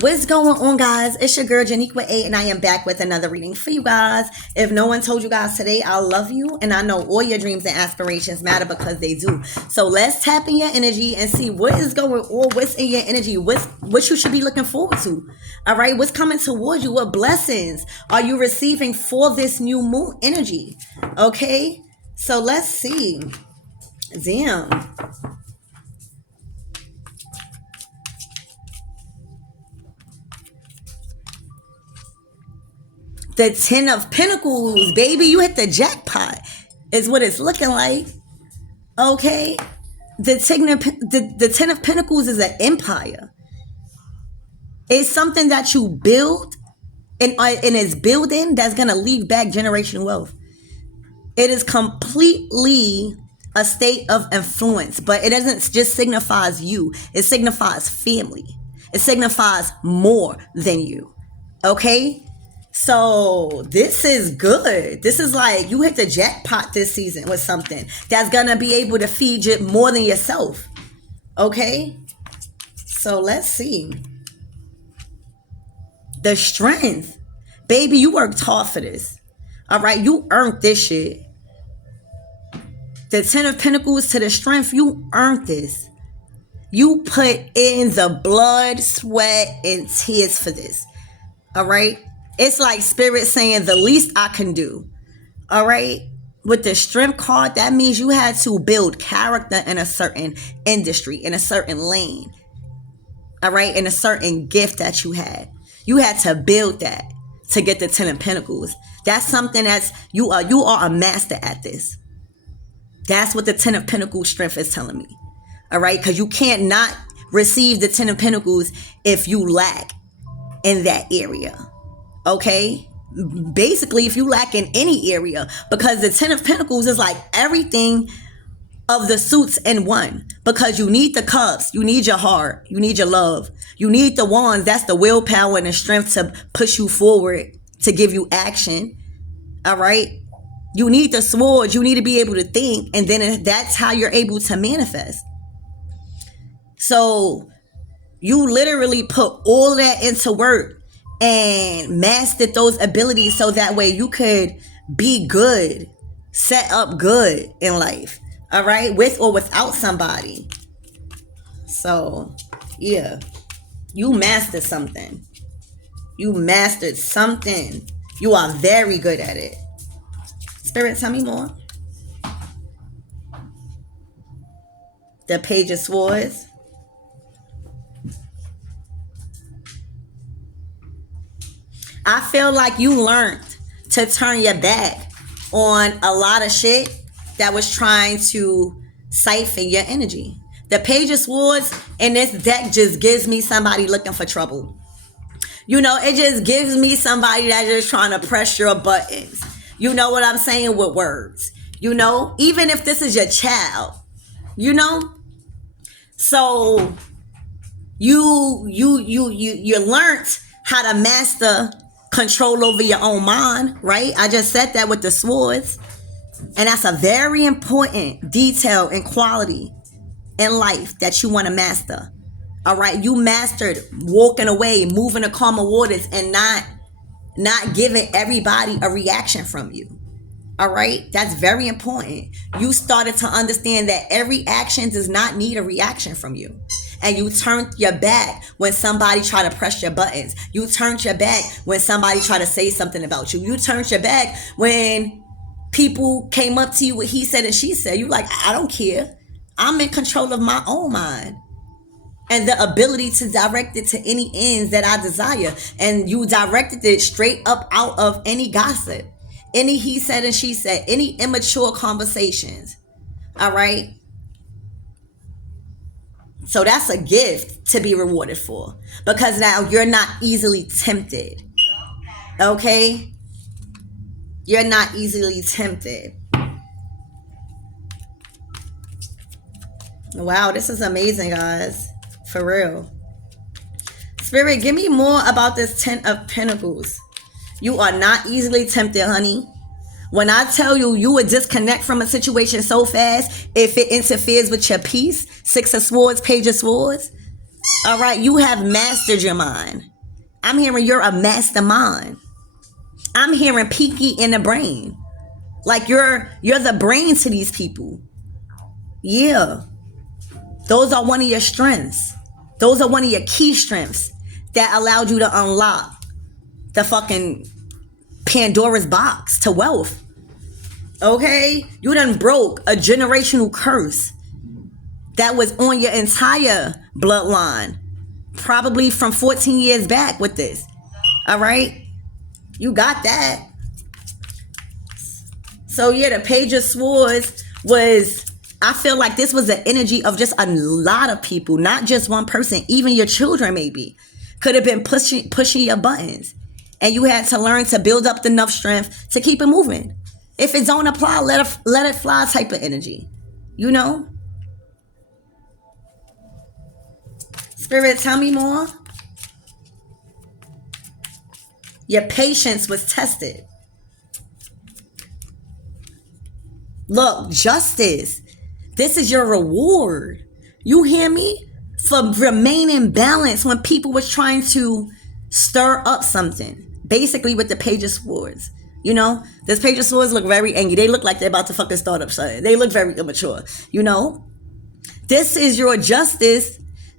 What's going on, guys? It's your girl Janiqua A, and I am back with another reading for you guys. If no one told you guys today, I love you, and I know all your dreams and aspirations matter because they do. So let's tap in your energy and see what is going on, what's in your energy, what you should be looking forward to. All right, what's coming towards you? What blessings are you receiving for this new moon energy? Okay, so let's see. Damn. The 10 of Pentacles, baby. You hit the jackpot, is what it's looking like. Okay? The 10 of Pentacles is an empire. It's something that you build and is building that's going to leave back generational wealth. It is completely a state of influence, but it doesn't just signifies you. It signifies family. It signifies more than you. Okay? So this is good. This is like you hit the jackpot this season with something that's gonna be able to feed you more than yourself. Okay, so let's see. The strength, baby, you worked hard for this. All right, you earned this shit. The 10 of Pentacles to the strength, you earned this. You put in the blood, sweat, and tears for this. All right. It's like spirit saying the least I can do. All right. With the strength card, that means you had to build character in a certain industry, in a certain lane. All right. In a certain gift that you had. You had to build that to get the 10 of Pentacles. That's something that's you are a master at this. That's what the 10 of Pentacles strength is telling me. All right. Because you can't not receive the 10 of Pentacles if you lack in that area. Okay, basically if you lack in any area, because the 10 of Pentacles is like everything of the suits in one, because you need the cups, you need your heart, you need your love, you need the wands, that's the willpower and the strength to push you forward, to give you action. All right, you need the swords, you need to be able to think, and then that's how you're able to manifest. So you literally put all that into work and mastered those abilities so that way you could be good, set up good in life. All right, with or without somebody. So yeah, you mastered something. You mastered something. You are very good at it. Spirit, tell me more. The Page of Swords. I feel like you learned to turn your back on a lot of shit that was trying to siphon your energy. The Page of Swords in this deck just gives me somebody looking for trouble. You know, it just gives me somebody that's just trying to press your buttons. You know what I'm saying with words. You know, even if this is your child, you know. So you learned how to master control over your own mind, right? I just said that with the swords. And that's a very important detail and quality in life that you want to master. All right. You mastered walking away, moving to calmer waters, and not giving everybody a reaction from you. All right. That's very important. You started to understand that every action does not need a reaction from you. And you turned your back when somebody tried to press your buttons. You turned your back when somebody tried to say something about you. You turned your back when people came up to you with he said and she said. You like, I don't care. I'm in control of my own mind. And the ability to direct it to any ends that I desire. And you directed it straight up out of any gossip. Any he said and she said. Any immature conversations. All right? So that's a gift to be rewarded for. Because now you're not easily tempted. Okay? You're not easily tempted. Wow, this is amazing, guys. For real. Spirit, give me more about this 10 of Pentacles. You are not easily tempted, honey. When I tell you, you would disconnect from a situation so fast if it interferes with your peace. 6 of Swords, Page of Swords. All right, you have mastered your mind. I'm hearing you're a mastermind. I'm hearing peaky in the brain. Like you're the brain to these people. Yeah. Those are one of your strengths. Those are one of your key strengths that allowed you to unlock the fucking Pandora's box to wealth. Okay? You done broke a generational curse that was on your entire bloodline. Probably from 14 years back with this. All right? You got that. So yeah, the Page of Swords was, I feel like this was the energy of just a lot of people, not just one person. Even your children maybe could have been pushing your buttons. And you had to learn to build up enough strength to keep it moving. If it don't apply, let it fly type of energy. You know? Spirit, tell me more. Your patience was tested. Look, justice. This is your reward. You hear me? For remaining balanced when people was trying to stir up something. Basically with the Page of Swords. You know? This Page of Swords look very angry. They look like they're about to fucking start up something. They look very immature. You know? This is your justice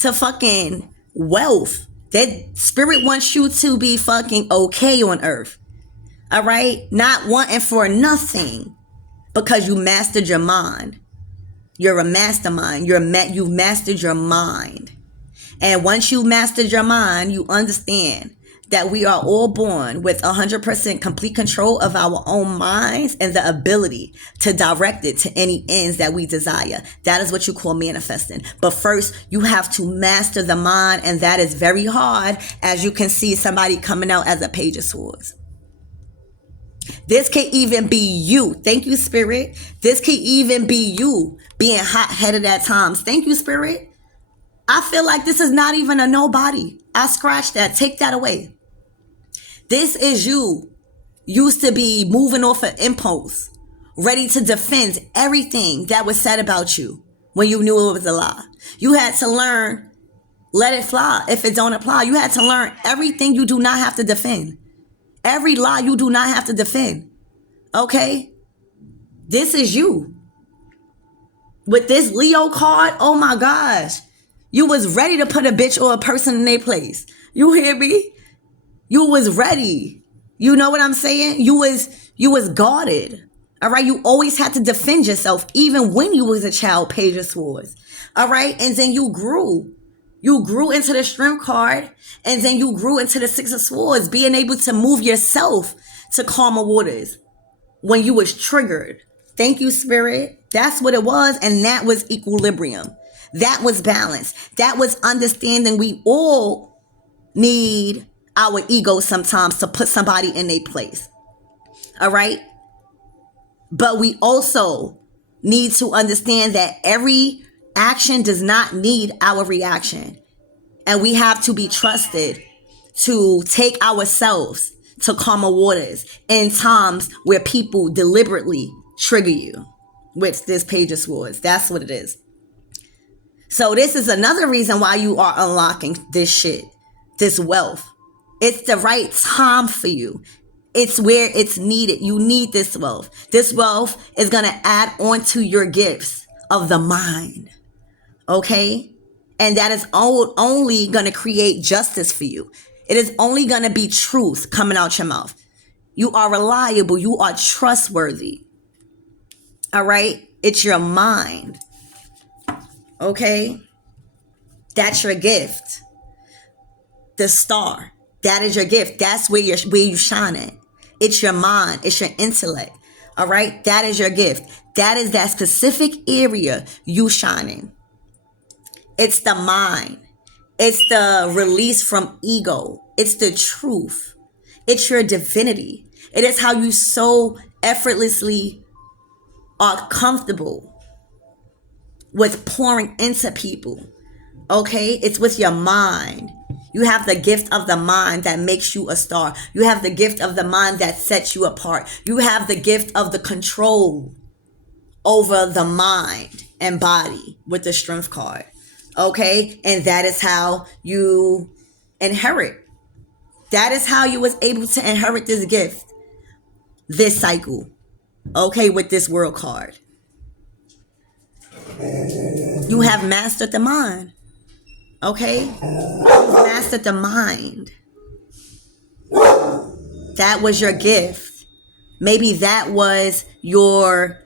to fucking wealth. That spirit wants you to be fucking okay on earth. All right? Not wanting for nothing. Because you mastered your mind. You're a mastermind. You've mastered your mind. And once you mastered your mind, you understand that we are all born with 100% complete control of our own minds and the ability to direct it to any ends that we desire. That is what you call manifesting. But first, you have to master the mind, and that is very hard, as you can see somebody coming out as a Page of Swords. This can even be you. Thank you, Spirit. This can even be you being hot-headed at times. Thank you, Spirit. I feel like this is not even a nobody. I scratched that. Take that away. This is you. Used to be moving off an impulse, ready to defend everything that was said about you when you knew it was a lie. You had to learn, let it fly. If it don't apply, you had to learn everything you do not have to defend. Every lie you do not have to defend. Okay? This is you. With this Leo card, oh my gosh. You was ready to put a bitch or a person in their place. You hear me? You was ready. You know what I'm saying? You was guarded. All right? You always had to defend yourself, even when you was a child, Page of Swords. All right? And then you grew. You grew into the Strength card, and then you grew into the Six of Swords, being able to move yourself to calmer waters when you was triggered. Thank you, Spirit. That's what it was, and that was equilibrium. That was balance. That was understanding we all need our ego sometimes to put somebody in their place. All right? But we also need to understand that every action does not need our reaction. And we have to be trusted to take ourselves to calmer waters in times where people deliberately trigger you with this Page of Swords. That's what it is. So this is another reason why you are unlocking this shit, this wealth. It's the right time for you. It's where it's needed. You need this wealth. This wealth is going to add on to your gifts of the mind. Okay? And that is only going to create justice for you. It is only going to be truth coming out your mouth. You are reliable. You are trustworthy. All right? It's your mind. Okay? That's your gift. The star. That is your gift. That's where you shine at. It's your mind. It's your intellect. All right? That is your gift. That is that specific area you shine in. It's the mind. It's the release from ego. It's the truth. It's your divinity. It is how you so effortlessly are comfortable with pouring into people. Okay? It's with your mind. You have the gift of the mind that makes you a star. You have the gift of the mind that sets you apart. You have the gift of the control over the mind and body with the Strength card. Okay? And that is how you inherit That is how you was able to inherit this gift, this cycle. Okay, with this world card. You have mastered the mind. Okay? You've mastered the mind. That was your gift. Maybe that was your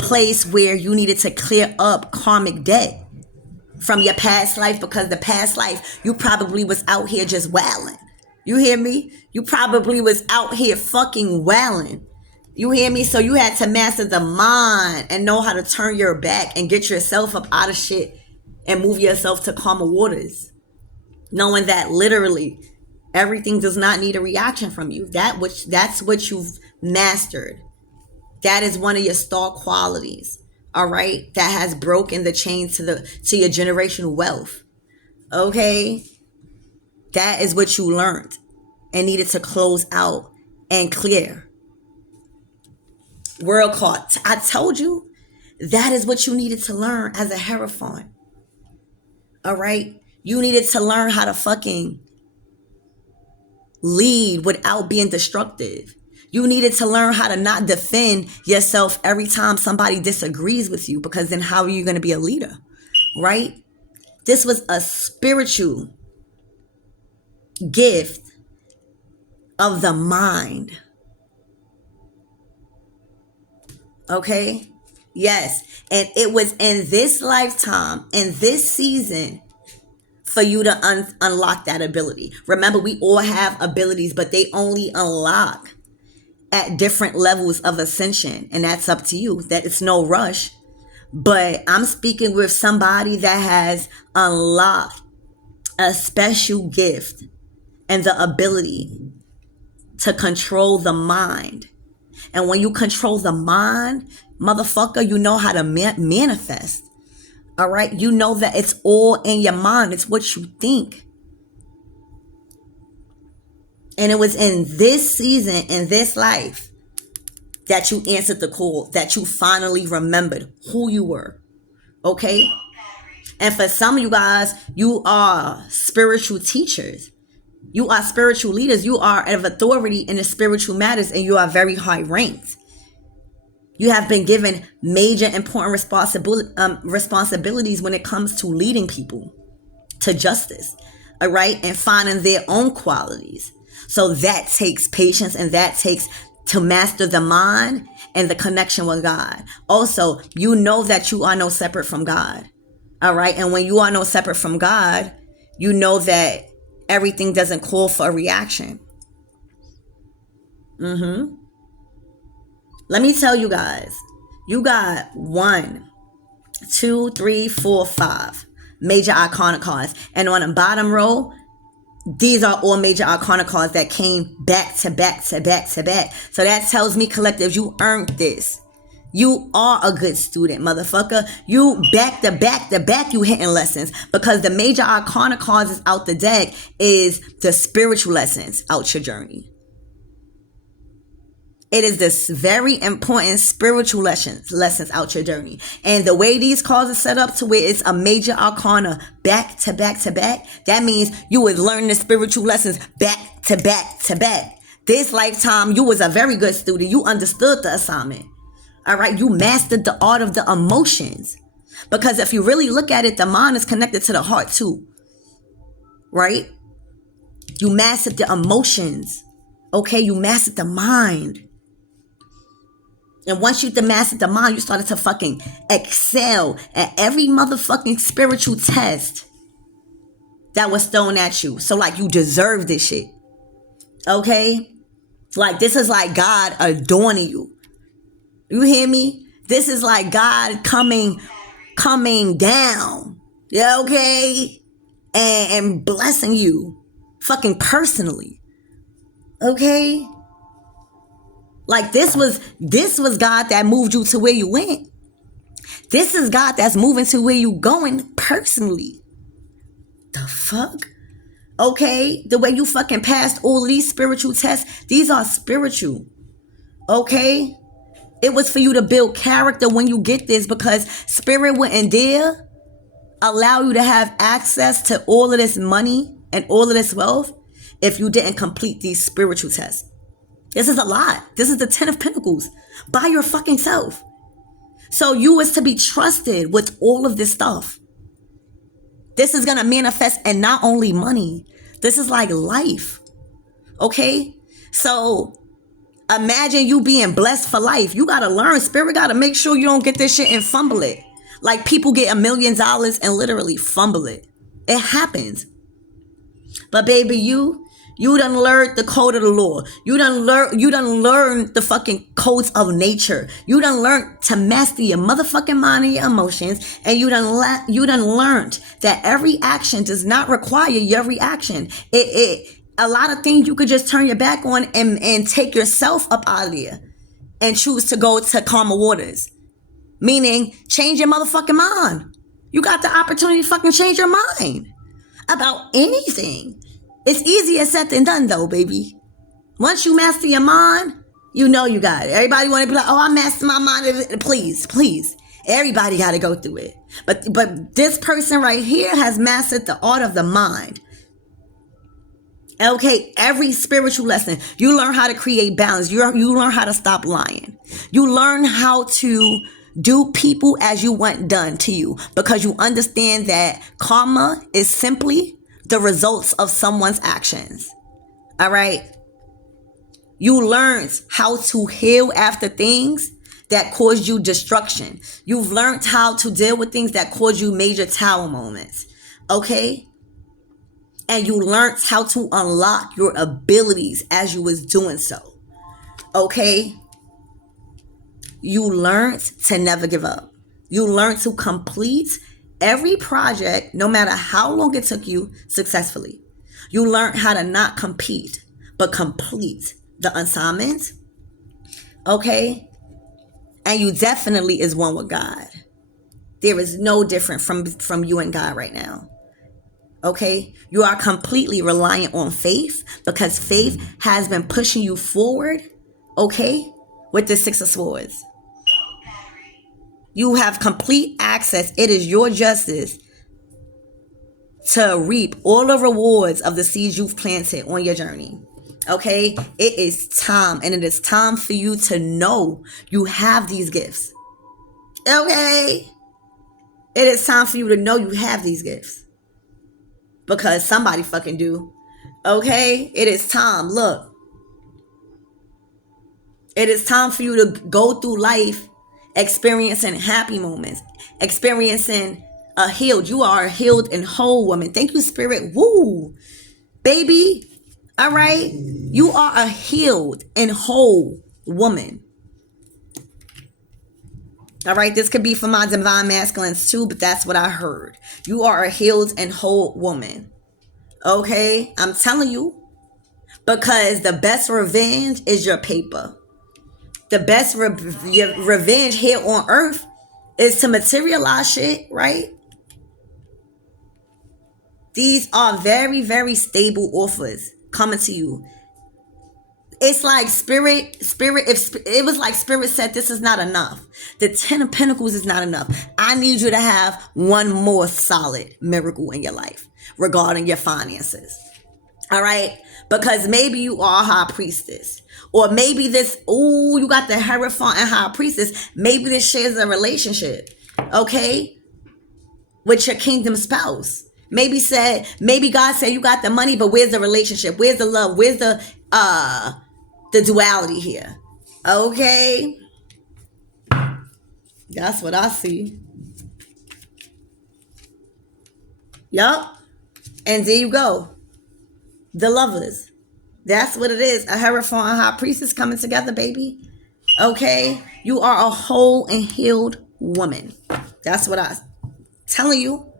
place where you needed to clear up karmic debt from your past life, because the past life you probably was out here just wailing. You hear me? You probably was out here fucking wailing. You hear me? So you had to master the mind and know how to turn your back and get yourself up out of shit and move yourself to calmer waters. Knowing that literally everything does not need a reaction from you. That's what you've mastered. That is one of your star qualities. All right? That has broken the chains to your generational wealth. Okay? That is what you learned and needed to close out and clear. World caught. I told you, that is what you needed to learn as a Hierophant. All right? You needed to learn how to fucking lead without being destructive. You needed to learn how to not defend yourself every time somebody disagrees with you, because then how are you going to be a leader? Right? This was a spiritual gift of the mind. Okay? Yes. And it was in this lifetime, in this season, for you to unlock that ability. Remember, we all have abilities, but they only unlock at different levels of ascension. And that's up to you. That it's no rush. But I'm speaking with somebody that has unlocked a special gift and the ability to control the mind. And when you control the mind, motherfucker, you know how to manifest. All right? You know that it's all in your mind. It's what you think. And it was in this season, in this life, that you answered the call, that you finally remembered who you were. Okay? And for some of you guys, you are spiritual teachers. You are spiritual leaders. You are of authority in the spiritual matters, and you are very high ranked. You have been given major important responsibilities when it comes to leading people to justice, all right, and finding their own qualities. So that takes patience, and that takes to master the mind and the connection with God. Also, you know that you are no separate from God, all right? And when you are no separate from God, you know that everything doesn't call for a reaction. Let me tell you guys, you got 1, 2, 3, 4, 5 major arcana cards. And on the bottom row, these are all major arcana cards that came back to back to back to back. So that tells me, collective, you earned this. You are a good student, motherfucker. You back to back to back, you hitting lessons. Because the major arcana cards is out the deck is the spiritual lessons out your journey. It is this very important spiritual lessons out your journey. And the way these cards are set up to where it's a major arcana back to back to back, that means you would learn the spiritual lessons back to back to back. This lifetime, you was a very good student. You understood the assignment. All right, you mastered the art of the emotions. Because if you really look at it, the mind is connected to the heart too. Right? You mastered the emotions. Okay, you mastered the mind. And once you mastered the mind, you started to fucking excel at every motherfucking spiritual test that was thrown at you. So like you deserve this shit. Okay? Like this is like God adorning you. You hear me? This is like God coming down. Yeah, okay? And blessing you fucking personally. Okay? Like this was God that moved you to where you went. This is God that's moving to where you going personally. The fuck? Okay? The way you fucking passed all these spiritual tests, these are spiritual. Okay? It was for you to build character when you get this, because spirit wouldn't dare allow you to have access to all of this money and all of this wealth if you didn't complete these spiritual tests. This is a lot. This is the 10 of Pentacles by your fucking self. So you is to be trusted with all of this stuff. This is going to manifest, and not only money. This is like life. Okay? So imagine you being blessed for life. You got to learn. Spirit got to make sure you don't get this shit and fumble it. Like people get $1 million and literally fumble it. It happens. But baby, you done learned the code of the law. You done learn the fucking codes of nature. You done learned to master your motherfucking mind and your emotions. And you done learned that every action does not require your reaction. A lot of things you could just turn your back on and take yourself up out of there and choose to go to calmer waters. Meaning, change your motherfucking mind. You got the opportunity to fucking change your mind about anything. It's easier said than done, though, baby. Once you master your mind, you know you got it. Everybody want to be like, oh, I mastered my mind. Please. Everybody got to go through it. But this person right here has mastered the art of the mind. Okay, every spiritual lesson, you learn how to create balance. You learn how to stop lying. You learn how to do people as you want done to you, because you understand that karma is simply the results of someone's actions. All right. You learned how to heal after things that caused you destruction. You've learned how to deal with things that caused you major tower moments. Okay. And you learned how to unlock your abilities as you was doing so. Okay. You learned to never give up. You learned to complete every project, no matter how long it took you, successfully. You learned how to not compete, but complete the assignment. Okay? And you definitely is one with God. There is no different from you and God right now. Okay? You are completely reliant on faith, because faith has been pushing you forward. Okay? With the 6 of Swords. You have complete access. It is your justice to reap all the rewards of the seeds you've planted on your journey. Okay? It is time, and it is time for you to know you have these gifts. Okay? It is time for you to know you have these gifts. Because somebody fucking do. Okay? It is time. Look. It is time for you to go through life experiencing happy moments, experiencing a healed. You are a healed and whole woman. Thank you, Spirit. Woo, baby. All right. You are a healed and whole woman. All right. This could be for my divine masculines too, but that's what I heard. You are a healed and whole woman. Okay. I'm telling you, because the best revenge is your paper. The best revenge here on earth is to materialize shit, right? These are very, very stable offers coming to you. It's like spirit, if it was like Spirit said, this is not enough. The 10 of Pentacles is not enough. I need you to have one more solid miracle in your life regarding your finances. All right? Because maybe you are a high priestess. Or maybe you got the Hierophant and High Priestess. Maybe this shares a relationship, okay, with your kingdom spouse. Maybe God said you got the money, but where's the relationship? Where's the love? Where's the duality here? Okay, that's what I see. Yup, and there you go, the lovers. That's what it is. A Hierophant and High Priestess coming together, baby. Okay? You are a whole and healed woman. That's what I'm telling you.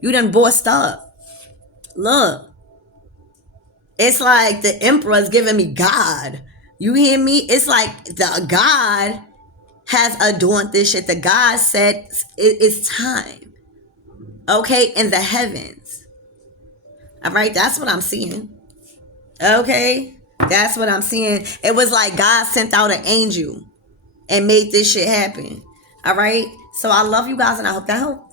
You done bossed up. Look. It's like the Emperor's giving me God. You hear me? It's like the God has adorned this shit. The God said it's time. Okay? In the heavens. All right? That's what I'm seeing. Okay, that's what I'm seeing. It was like God sent out an angel and made this shit happen. All right, so I love you guys, and I hope that helped.